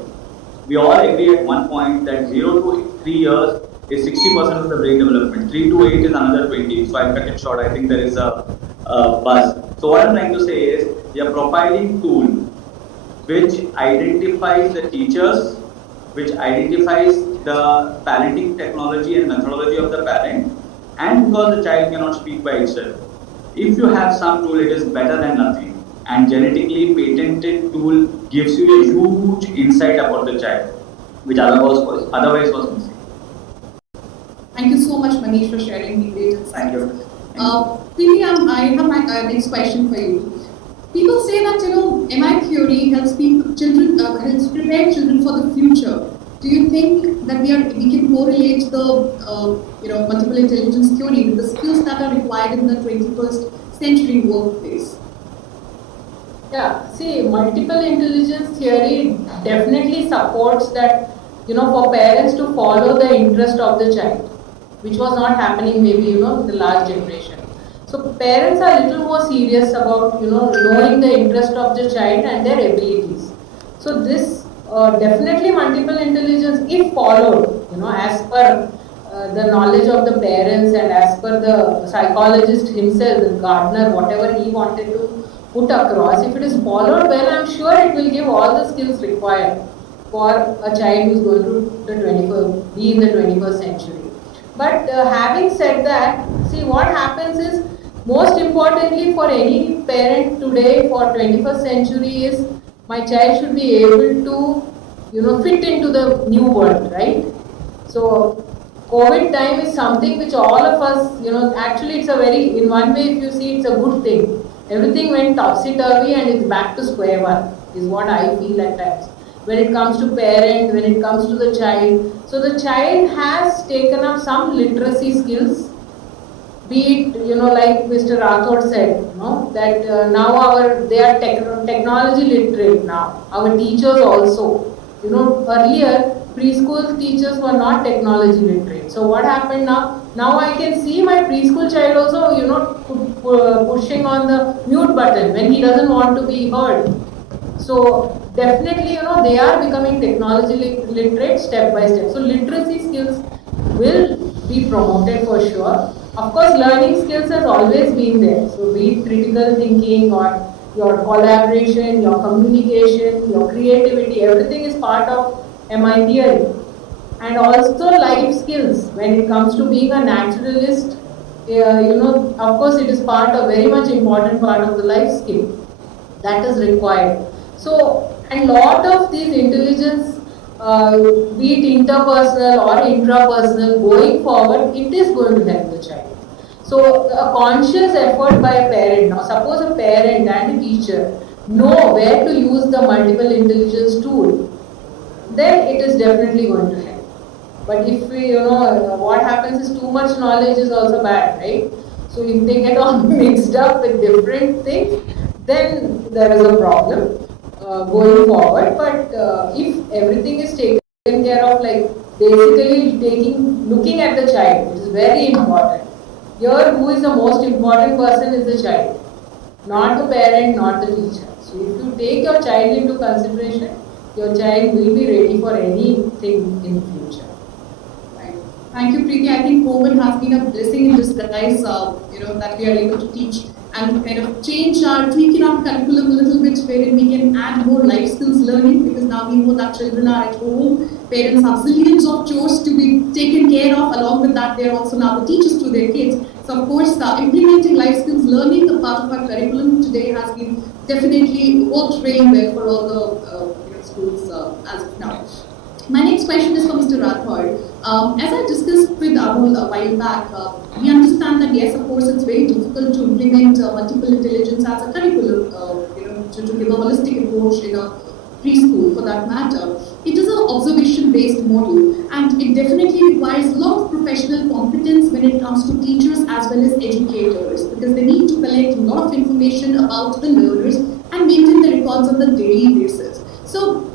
We all agree at one point that 0 to 3 years is 60% of the brain development. 3 to 8 is another 20. So I'll cut it short. I think there is a buzz. So what I'm trying to say is, a profiling tool which identifies the teachers, which identifies the parenting technology and methodology of the parent, and because the child cannot speak by itself. If you have some tool, it is better than nothing. And genetically patented tool gives you a huge insight about the child, which otherwise was missing. Thank you so much, Manish, for sharing the great insights. Preeti, I have my next question for you. People say that MI theory helps helps prepare children for the future. Do you think that we can correlate the multiple intelligence theory with the skills that are required in the 21st century workplace? Yeah, see, multiple intelligence theory definitely supports that, for parents to follow the interest of the child, which was not happening maybe, in the last generation. So parents are a little more serious about, knowing the interest of the child and their abilities. So this definitely multiple intelligence, if followed, as per the knowledge of the parents and as per the psychologist himself, the Gardner, whatever he wanted to put across, if it is followed well, I'm sure it will give all the skills required for a child who is going to be in the 21st century. But having said that, see, what happens is, most importantly for any parent today for 21st century is, my child should be able to, fit into the new world, right? So COVID time is something which all of us, actually it's a very, in one way if you see, it's a good thing. Everything went topsy-turvy and it's back to square one, is what I feel at times. When it comes to parent, when it comes to the child. So the child has taken up some literacy skills, be it, like Mr. Rathor said, that now they are technology literate now. Our teachers also. Earlier, preschool teachers were not technology literate. So what happened now? Now I can see my preschool child also, pushing on the mute button when he doesn't want to be heard. So definitely, they are becoming technology literate step by step. So literacy skills will be promoted for sure. Of course, learning skills has always been there. So be it critical thinking or your collaboration, your communication, your creativity, everything is part of MI theory. And also life skills. When it comes to being a naturalist, of course it is very much important part of the life skill that is required. So, and lot of these intelligence, be it interpersonal or intrapersonal, going forward, it is going to help the child. So, a conscious effort by a parent. Now, suppose a parent and a teacher know where to use the multiple intelligence tool, then it is definitely going to help. But if we, what happens is too much knowledge is also bad, right? So if they get all mixed up with different things, then there is a problem going forward. But if everything is taken care of, like basically looking at the child, which is very important. Here, who is the most important person is the child, not the parent, not the teacher. So if you take your child into consideration, your child will be ready for anything in the future. Right. Thank you, Preeti. I think COVID has been a blessing in disguise, that we are able to teach and kind of tweaking our curriculum a little bit, wherein we can add more life skills learning, because now we know that children are at home, parents have zillions of chores to be taken care of. Along with that, they are also now the teachers to their kids. So of course, implementing life skills learning, a part of our curriculum today, has been definitely worked really well for all the schools as of now. My next question is for Mr. Rathor. As I discussed with Amol a while back, we understand that yes, of course, it's very difficult to implement multiple intelligence as a curriculum, to give a holistic approach in a preschool for that matter. It is an observation-based model, and it definitely requires a lot of professional competence when it comes to teachers as well as educators, because they need to collect a lot of information about the learners and maintain the records on the daily basis. So,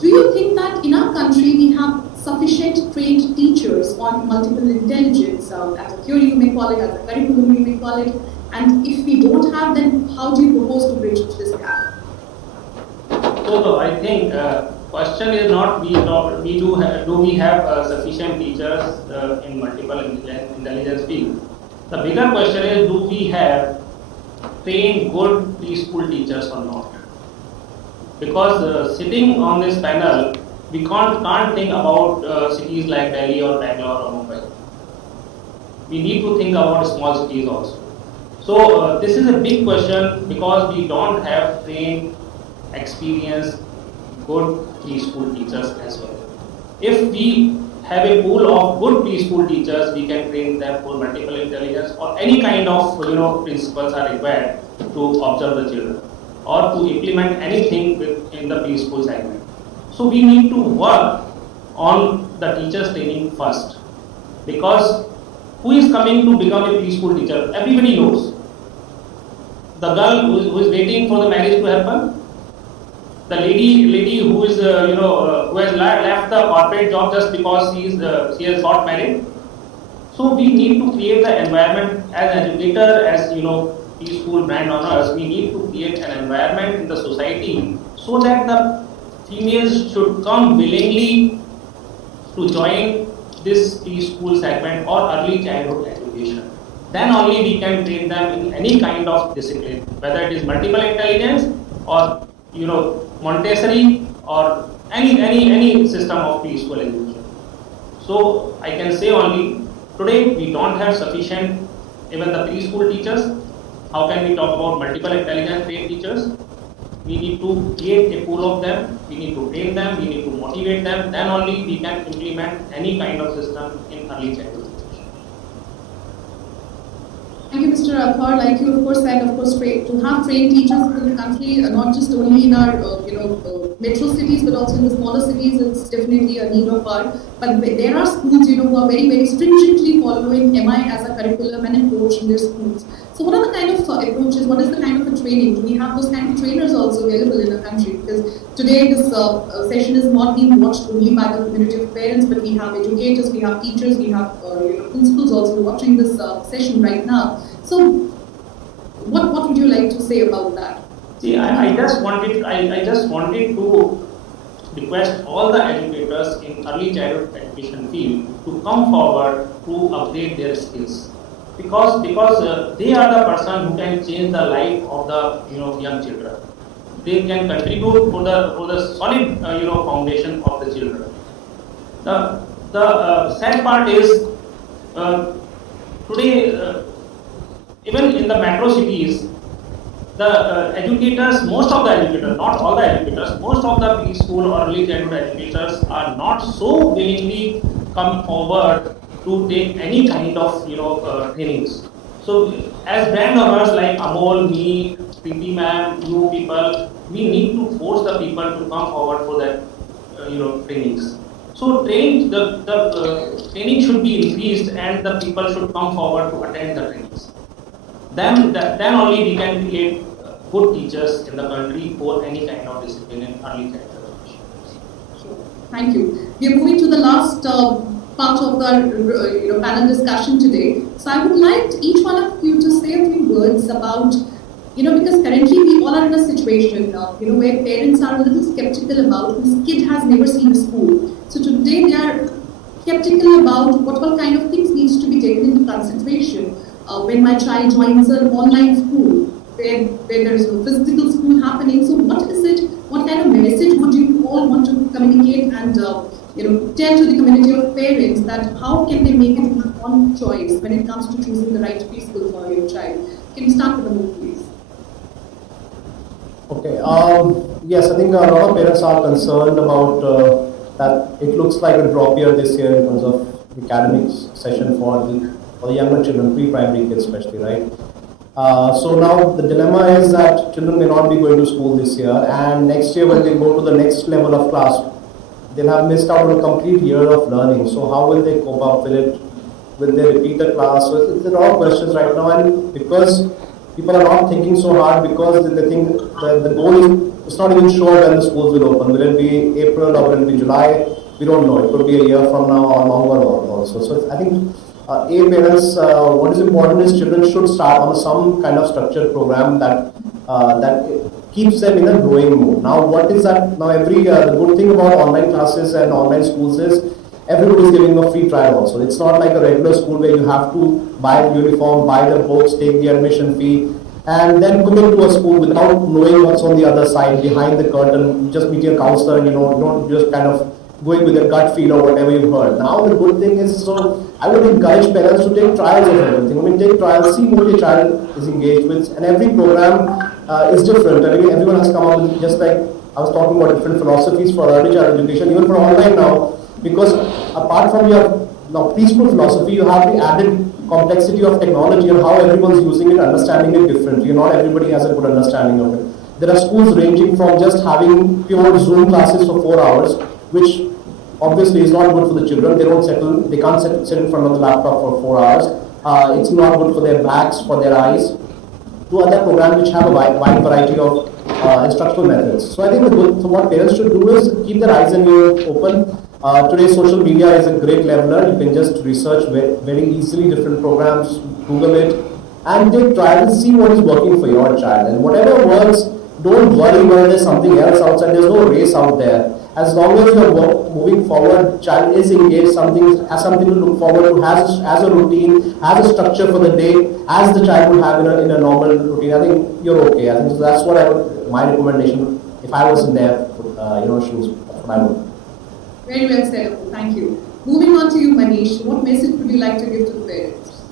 do you think that in our country we have sufficient trained teachers on multiple intelligence, as a theory you may call it, as a curriculum you may call it, and if we don't have, then how do you propose to bridge this gap? So I think question is not do we have sufficient teachers in multiple intelligence field. The bigger question is, do we have trained good preschool teachers or not? Because sitting on this panel, we can't think about cities like Delhi or Bangalore or Mumbai. We need to think about small cities also. So this is a big question, because we don't have trained, experienced, good preschool teachers as well. If we have a pool of good preschool teachers, we can train them for multiple intelligence or any kind of principles are required to observe the children or to implement anything in the preschool segment. So we need to work on the teachers training first, because who is coming to become a preschool teacher? Everybody knows. The girl who is waiting for the marriage to happen, the lady who is who has left the corporate job just because she has got married. So we need to create the environment as educator, as preschool brand owners. We need to create an environment in the society so that the females should come willingly to join this preschool segment or early childhood education. Then only we can train them in any kind of discipline, whether it is multiple intelligence or Montessori or any system of preschool education. So I can say only today we don't have sufficient even the preschool teachers. How can we talk about multiple intelligence trained teachers? We need to create a pool of them, we need to train them, we need to motivate them, then only we can implement any kind of system in early childhood education. Thank you, Mr. Rathor. Like you, of course, said, of course, to have trained teachers in the country, not just only in our, metro cities, but also in the smaller cities, it's definitely a need of ours. But there are schools, who are very, very stringently following MI as a curriculum and approach in their schools. So what are the kind of approaches, what is the kind of a training? Do we have those kind of trainers also available in the country? Because today this session is not being watched only by the community of parents, but we have educators, we have teachers, we have principals also watching this session right now. So what would you like to say about that? See, I just wanted to request all the educators in early childhood education field to come forward to upgrade their skills. Because they are the person who can change the life of the young children. They can contribute for the solid foundation of the children. The sad part is today even in the metro cities, the educators, most of the educators, not all the educators, most of the preschool or early childhood educators are not so willingly come forward to take any kind of trainings. So as brand owners like Amol, me, Preeti ma'am, you people, we need to force the people to come forward for that trainings. So the training should be increased and the people should come forward to attend the trainings. Then only we can create good teachers in the country for any kind of discipline in early childhood education. Thank you. We are moving to the last part of the panel discussion today. So I would like each one of you to say a few words about, because currently we all are in a situation where parents are a little skeptical about whose kid has never seen a school. So today they are skeptical about what all kind of things needs to be taken into consideration when my child joins an online school where there is no physical school happening. So what is it? What kind of message would you all want to communicate and tell to the community of parents that how can they make it one choice when it comes to choosing the right preschool for your child? Can you start with Amol, please? Okay. Yes, I think a lot of parents are concerned about that it looks like a drop year this year in terms of the academic session for the younger children, pre-primary kids especially, right? So now the dilemma is that children may not be going to school this year, and next year when they go to the next level of class, they'll have missed out on a complete year of learning. So how will they cope up with it? Will they repeat the class? So there are a lot of questions right now, and because people are not thinking so hard, because they think the goal is, it's not even sure when the schools will open. Will it be April or will it be July? We don't know. It could be a year from now or longer also. So I think parents, what is important is children should start on some kind of structured program that keeps them in a growing mood. Now, what is that? Now, the good thing about online classes and online schools is everybody is giving a free trial also. It's not like a regular school where you have to buy the uniform, buy the books, take the admission fee, and then commit to a school without knowing what's on the other side, behind the curtain. You just meet your counselor and you don't just kind of going with your gut feel or whatever you've heard. Now the good thing is, so I would encourage parents to take trials of everything. I mean, take trials, see what your child is engaged with, and every program is different. I mean, everyone has come up with, just like I was talking about different philosophies for early child education, even for online now, because apart from your preschool philosophy, you have the added complexity of technology and how everyone's using it, understanding it differently. Not everybody has a good understanding of it. There are schools ranging from just having pure Zoom classes for 4 hours, which obviously is not good for the children. They can't sit in front of the laptop for 4 hours. It's not good for their backs, for their eyes. To other programs which have a wide variety of instructional methods. So I think so what parents should do is keep their eyes and ears open. Today social media is a great leveler. You can just research very easily different programs, Google it, and take trial and see what is working for your child. And whatever works, don't worry whether there's something else outside. There's no race out there. As long as you're moving forward, child is engaged, has something to look forward to, has a routine, has a structure for the day, as the child would have in a normal routine. I think you're okay. I think so that's what my recommendation, if I was in their shoes, that's what I would. Very well said, Amol. Thank you. Moving on to you, Manish. What message would you like to give to the parents?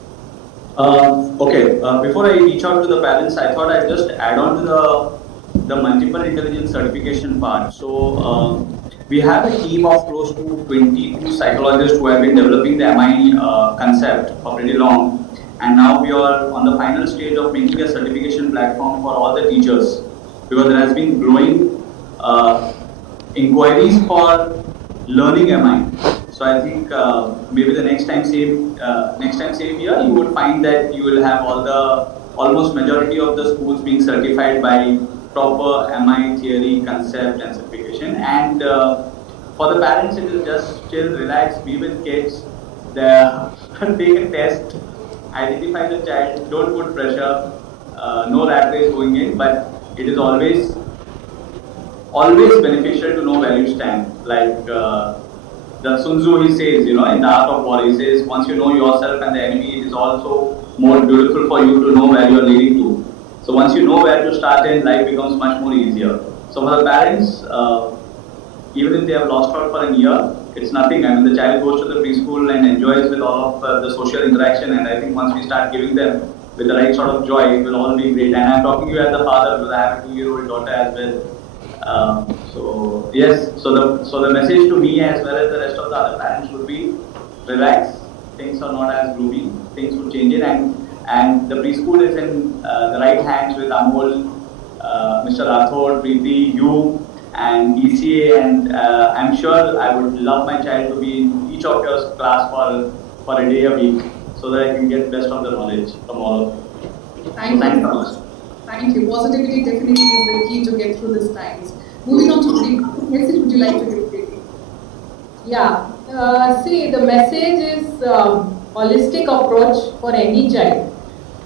Before I reach out to the parents, I thought I'd just add on to the multiple intelligence certification part. So we have a team of close to 22 psychologists who have been developing the MI concept for pretty long, and now we are on the final stage of making a certification platform for all the teachers, because there has been growing inquiries for learning MI. So I think maybe the next time same year, you would find that you will have almost majority of the schools being certified by proper MI theory, concept and certification. And for the parents, it is just chill, relax, be with kids, take a test, identify the child, don't put pressure, no rat race going in, but it is always beneficial to know where you stand. Like the Sun Tzu, he says, in the art of war, he says, once you know yourself and the enemy, it is also more beautiful for you to know where you are leading to. So once you know where to start in, life becomes much more easier. So for the parents, even if they have lost out for a year, it's nothing. I mean, the child goes to the preschool and enjoys with all of the social interaction, and I think once we start giving them with the right sort of joy, it will all be great. And I'm talking to you as the father, because I have a 2-year-old daughter as well. So yes, so the message to me as well as the rest of the other parents would be, relax, things are not as gloomy, things will change it, and the preschool is in the right hands with Amol, Mr. Rathor, Preeti, you, and ECA, and I'm sure I would love my child to be in each of your class for a day a week, so that I can get best of the knowledge from all of you. Thank you. Thanks so much. Thank you. Positivity definitely is the key to get through these times. Moving on to Preeti, what message would you like to give, Preeti? Yeah, see, the message is holistic approach for any child,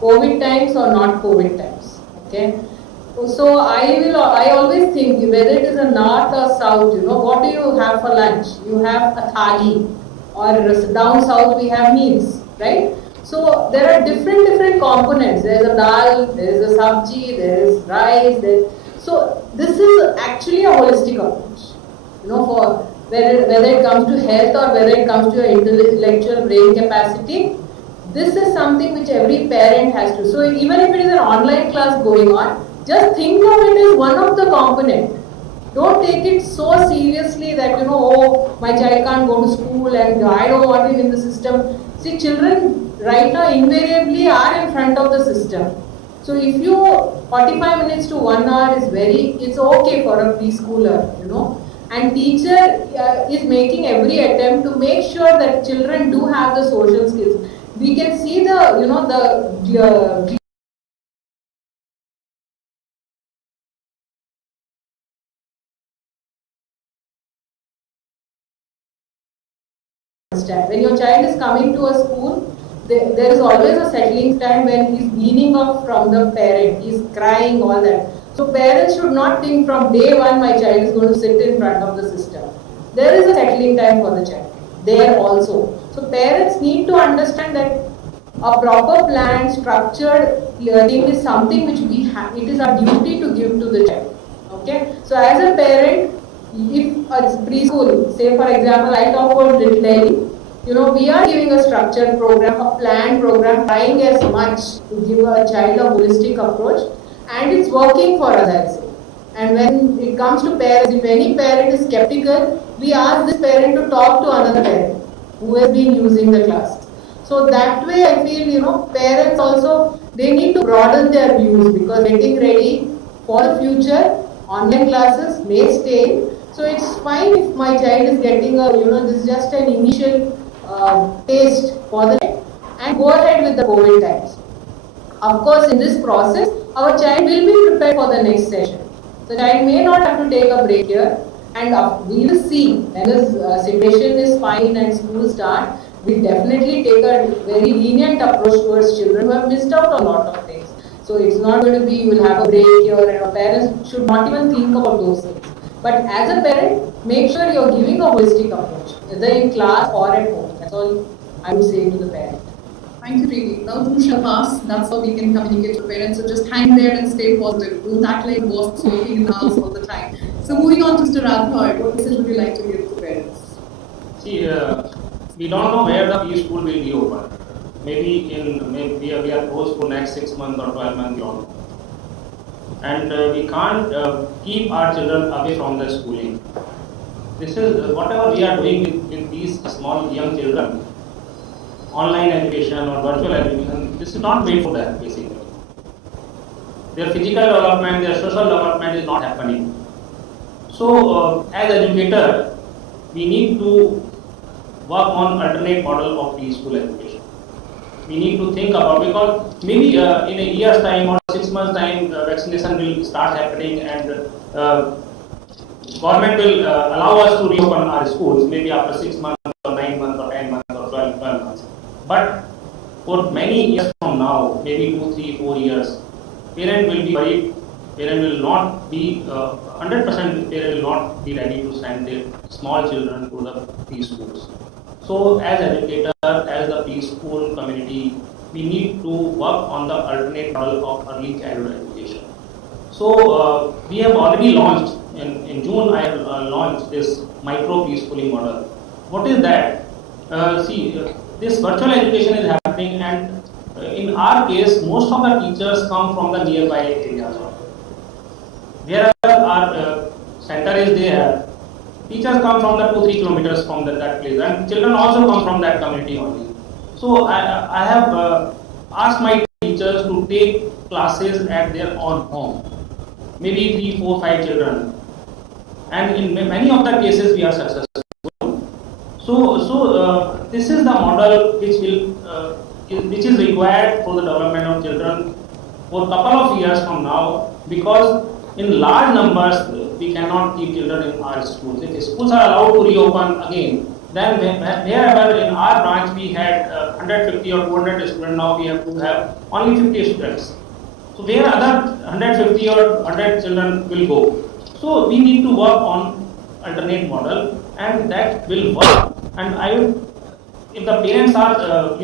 COVID times or not COVID times. Okay, so I always think whether it is a north or south, what do you have for lunch? You have a thali, or down south we have meals, right? So there are different components. There is a dal, there is a sabji, there is rice. So this is actually a holistic approach, for whether it comes to health or whether it comes to your intellectual brain capacity. This is something which every parent has to. So even if it is an online class going on, just think of it as one of the components. Don't take it so seriously that, oh, my child can't go to school and I don't want him in the system. See, children right now invariably are in front of the system. So if you 45 minutes to 1 hour it's okay for a preschooler, and teacher is making every attempt to make sure that children do have the social skills. We can see the when your child is coming to a school, there is always a settling time when he's weaning off from the parent, he's crying, all that. So parents should not think from day one my child is going to sit in front of the system. There is a settling time for the child there also. So parents need to understand that a proper planned, structured learning is something which we have. It is our duty to give to the child. Okay. So as a parent, if it's preschool, say for example, I talk about Little Delhi, we are giving a structured program, a planned program, trying as much to give a child a holistic approach, and it's working for us, I'd say. And when it comes to parents, if any parent is skeptical, we ask this parent to talk to another parent who has been using the class. So that way I feel, parents also, they need to broaden their views, because getting ready for the future, online classes may stay. So it's fine if my child is getting this is just an initial taste for the day, and go ahead with the COVID times. Of course, in this process, our child will be prepared for the next session. The child may not have to take a break here, and we will see when the situation is fine and school start. We definitely take a very lenient approach towards children who have missed out on a lot of things. So it's not going to be you will have a break here, and our parents should not even think about those things. But as a parent, make sure you're giving a holistic approach, whether in class or at home. That's all I would say to the parent. Thank you, Preeti. Now two shall pass. That's how we can communicate to parents. So just hang there and stay positive. Don't act like boss smoking in the house all the time. So moving on to Mr. Rathor, what message would you like to give to parents? See, we don't know where the preschool will be open. Maybe we are closed for next 6 months or 12 months long. And we can't keep our children away from the schooling. This is whatever we are doing with these small young children, online education or virtual education, this is not made for them basically. Their physical development, their social development is not happening. So as educator, we need to work on alternate model of preschool education. We need to think about, because maybe in a year's time or 6 months time, vaccination will start happening, and government will allow us to reopen our schools maybe after 6 months or 9 months or 10 months or 12 months. But for many years from now, maybe 2, 3, 4 years, parent will be worried. Parent will not be 100%. Parent will not be ready to send their small children to the preschools. So as educator, as the preschool community, we need to work on the alternate model of early childhood education. So we have already launched, in June I have launched this micro preschooling model. What is that? This virtual education is happening, and in our case, most of the teachers come from the nearby areas. Wherever our center is there, teachers come from the 2-3 kilometers from that place, and children also come from that community only. So I have asked my teachers to take classes at their own home, maybe 3, 4, 5 children. and in many of the cases we are successful. So this is the model which is required for the development of children for a couple of years from now, because in large numbers we cannot keep children in our schools. If schools are allowed to reopen again, then wherever in our branch we had 150 or 200 students, now we have to have only 50 students. So where other 150 or 100 children will go? So we need to work on alternate model, and that will work. And if the parents are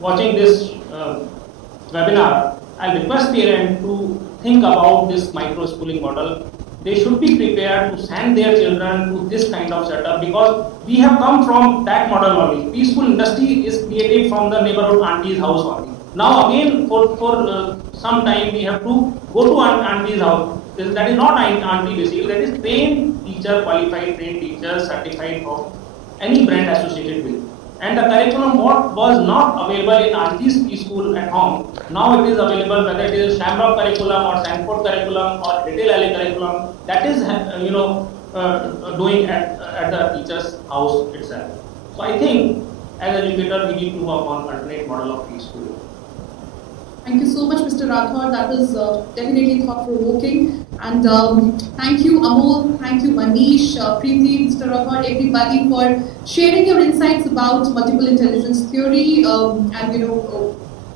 watching this webinar, I request parents to think about this micro schooling model. They should be prepared to send their children to this kind of setup, because we have come from that model only. Preschool industry is created from the neighborhood auntie's house only. Now again for some time we have to go to auntie's house. That is not auntie basically, that is trained teacher, qualified trained teacher, certified from any brand associated with. And the curriculum what was not available in auntie's preschool at home, now it is available, whether it is Shemrock curriculum or SANFORT curriculum or Retail Alley curriculum, that is doing at the teacher's house itself. So I think as educator we need to work on alternate model of preschool. Thank you so much, Mr. Rathor. That was definitely thought-provoking. And thank you, Amol. Thank you, Manish, Preeti, Mr. Rathor, everybody for sharing your insights about multiple intelligence theory and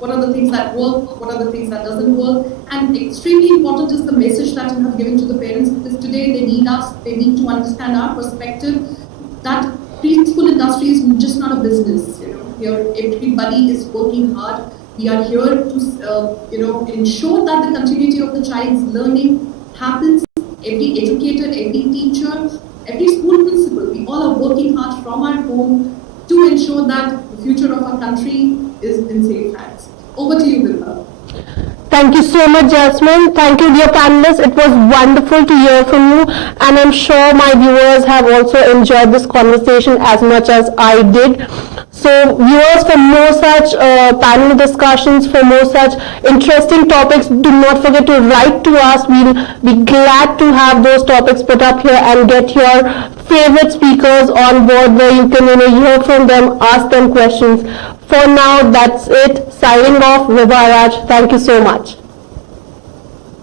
what are the things that work, what are the things that doesn't work. And extremely important is the message that you have given to the parents, because today they need us, they need to understand our perspective that preschool industry is just not a business. Here everybody is working hard. We are here to, ensure that the continuity of the child's learning happens. Every educator, every teacher, every school principal, we all are working hard from our home to ensure that the future of our country is in safe hands. Over to you, Vibha. Thank you so much, Jasmin. Thank you, dear panelists. It was wonderful to hear from you, and I'm sure my viewers have also enjoyed this conversation as much as I did. So viewers, for more such panel discussions, for more such interesting topics, do not forget to write to us. We'll be glad to have those topics put up here and get your favorite speakers on board, where you can hear from them, ask them questions. For now, that's it. Signing off, Vibha. Thank you so much.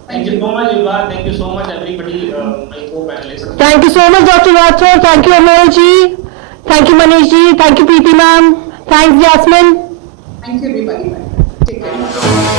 Thank you so much, Vibha. Thank you so much, everybody, my co-panelists. Thank you so much, Dr. Rathor. Thank you, Amol ji. Thank you, Manish ji. Thank you, Preeti ma'am. Thanks, Jasmin. Thank you, everybody. Take care.